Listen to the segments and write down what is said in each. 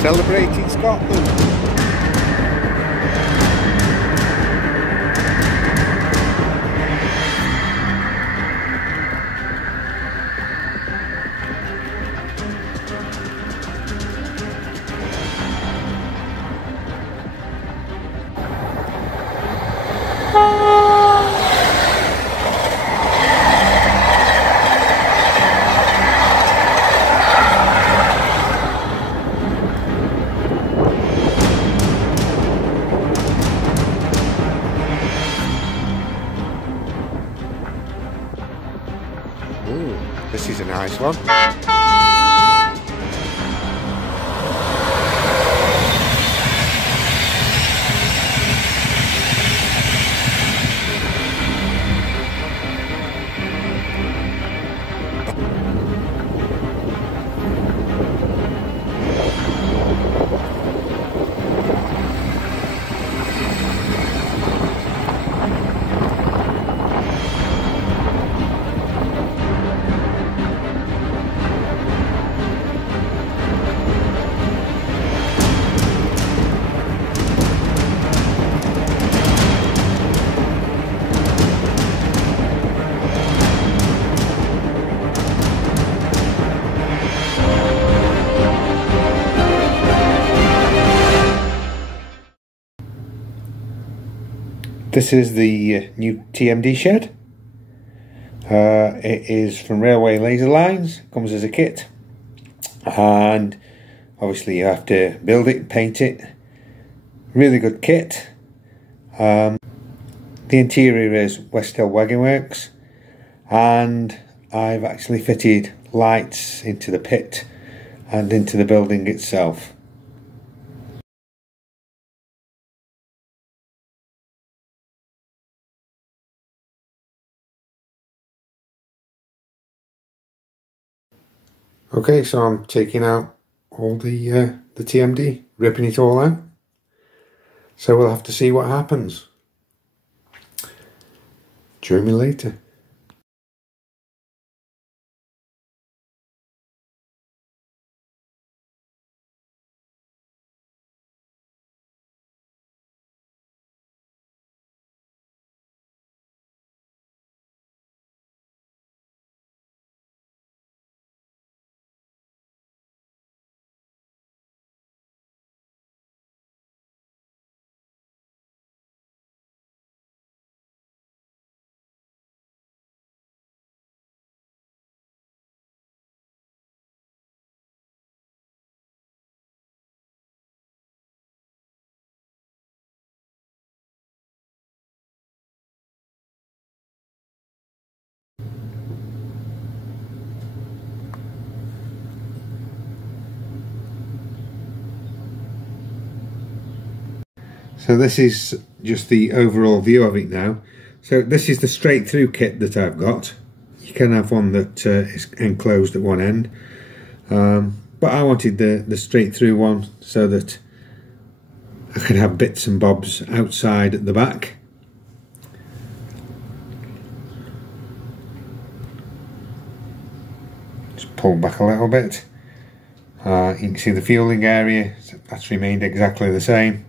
Celebrating Scotland. Ooh, this is a nice one. This is the new TMD shed. It is from Railway Laser Lines, comes as a kit, and obviously you have to build it, paint it. Really good kit. The interior is West Hill Wagon Works, and I've actually fitted lights into the pit and into the building itself. Okay, so I'm taking out all the TMD, ripping it all out. So we'll have to see what happens. Join me later. So this is just the overall view of it now. So this is the straight through kit that I've got. You can have one that is enclosed at one end, but I wanted the straight through one so that I could have bits and bobs outside at the back. Just pull back a little bit. You can see the fueling area, that's remained exactly the same.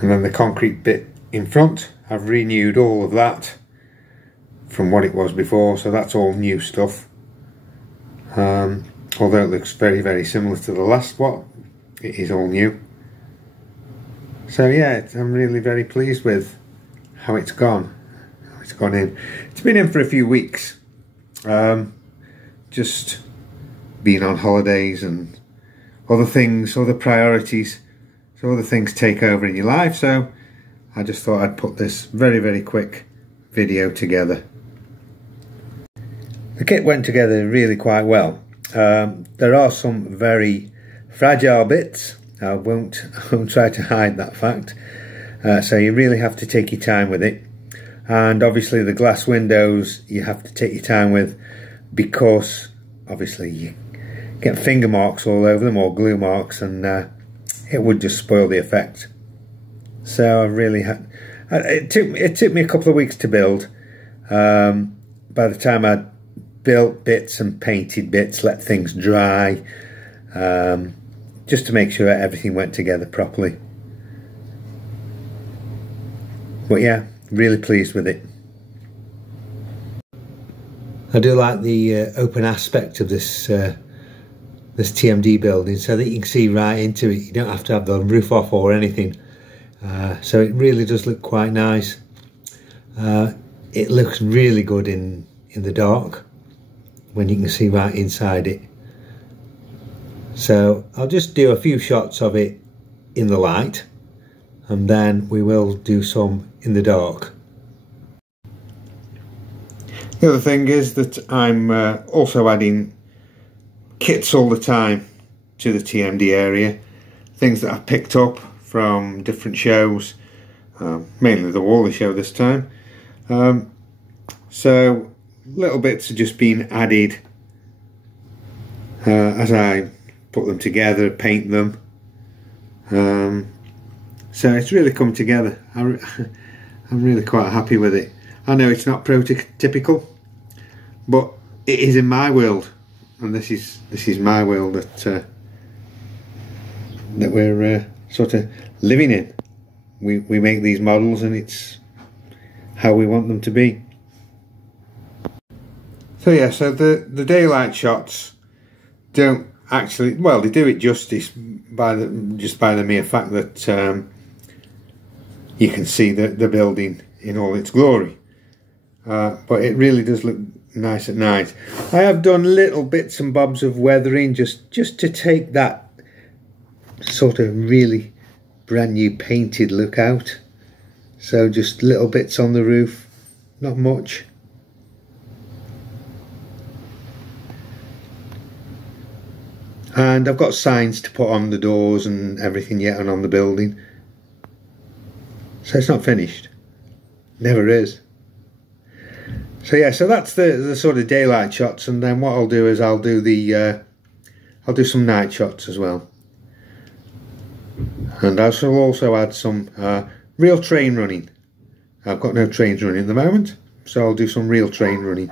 And then the concrete bit in front, I've renewed all of that from what it was before, so that's all new stuff. Although it looks very, very similar to the last one, it is all new. So yeah, I'm really very pleased with how it's gone. How it's gone in. It's been in for a few weeks. Just being on holidays and other things, other priorities. So other things take over in your life, so I just thought I'd put this very, very quick video together. The kit went together really quite well. There are some very fragile bits. I won't try to hide that fact. So you really have to take your time with it. And obviously the glass windows you have to take your time with, because obviously you get finger marks all over them or glue marks, and it would just spoil the effect. So I really had, it took me a couple of weeks to build. By the time I'd built bits and painted bits, let things dry, just to make sure everything went together properly. But yeah, really pleased with it. I do like the open aspect of this this TMD building, so that you can see right into it. You don't have to have the roof off or anything, so it really does look quite nice. It looks really good in the dark when you can see right inside it. So I'll just do a few shots of it in the light, and then we will do some in the dark. The other thing is that I'm also adding kits all the time to the TMD area, things that I've picked up from different shows, mainly the Wally show this time. So little bits are just being added as I put them together, paint them. So it's really come together. I'm really quite happy with it. I know it's not prototypical, but it is in my world, and this is my world that we're sort of living in. We make these models, and it's how we want them to be. So yeah, so the daylight shots don't actually, well, they do it justice by the mere fact that you can see the building in all its glory, but it really does look nice at night. I have done little bits and bobs of weathering just to take that sort of really brand new painted look out. So just little bits on the roof, not much. And I've got signs to put on the doors and everything yet, and on the building. So it's not finished. Never is. So yeah, so that's the sort of daylight shots, and then what I'll do is I'll do some night shots as well. And I shall also add some real train running. I've got no trains running at the moment, so I'll do some real train running.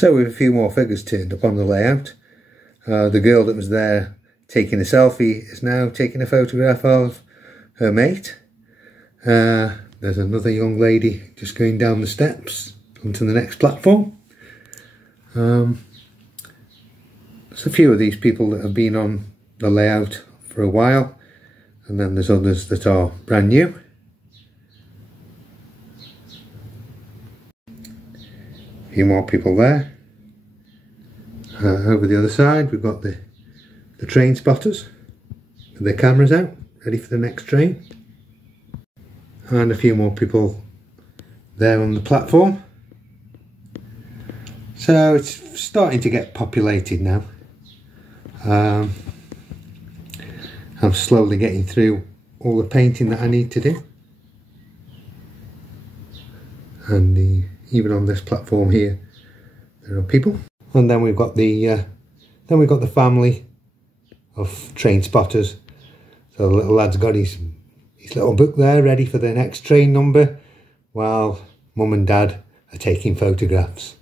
So with a few more figures turned up on the layout, the girl that was there taking a selfie is now taking a photograph of her mate. There's another young lady just going down the steps onto the next platform. There's a few of these people that have been on the layout for a while, and then there's others that are brand new. A few more people there. Over the other side we've got the train spotters with their cameras out, ready for the next train. And a few more people there on the platform. So it's starting to get populated now. I'm slowly getting through all the painting that I need to do. And even on this platform here, there are people. And then we've got the family of train spotters. So the little lad's got his little book there ready for the next train number, while mum and dad are taking photographs.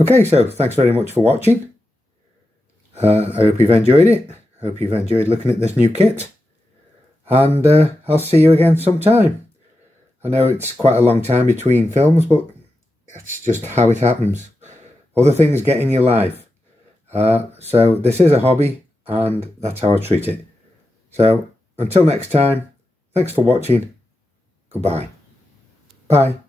Okay, so thanks very much for watching. I hope you've enjoyed it. I hope you've enjoyed looking at this new kit. And I'll see you again sometime. I know it's quite a long time between films, but it's just how it happens. Other things get in your life. So this is a hobby, and that's how I treat it. So until next time, thanks for watching. Goodbye. Bye.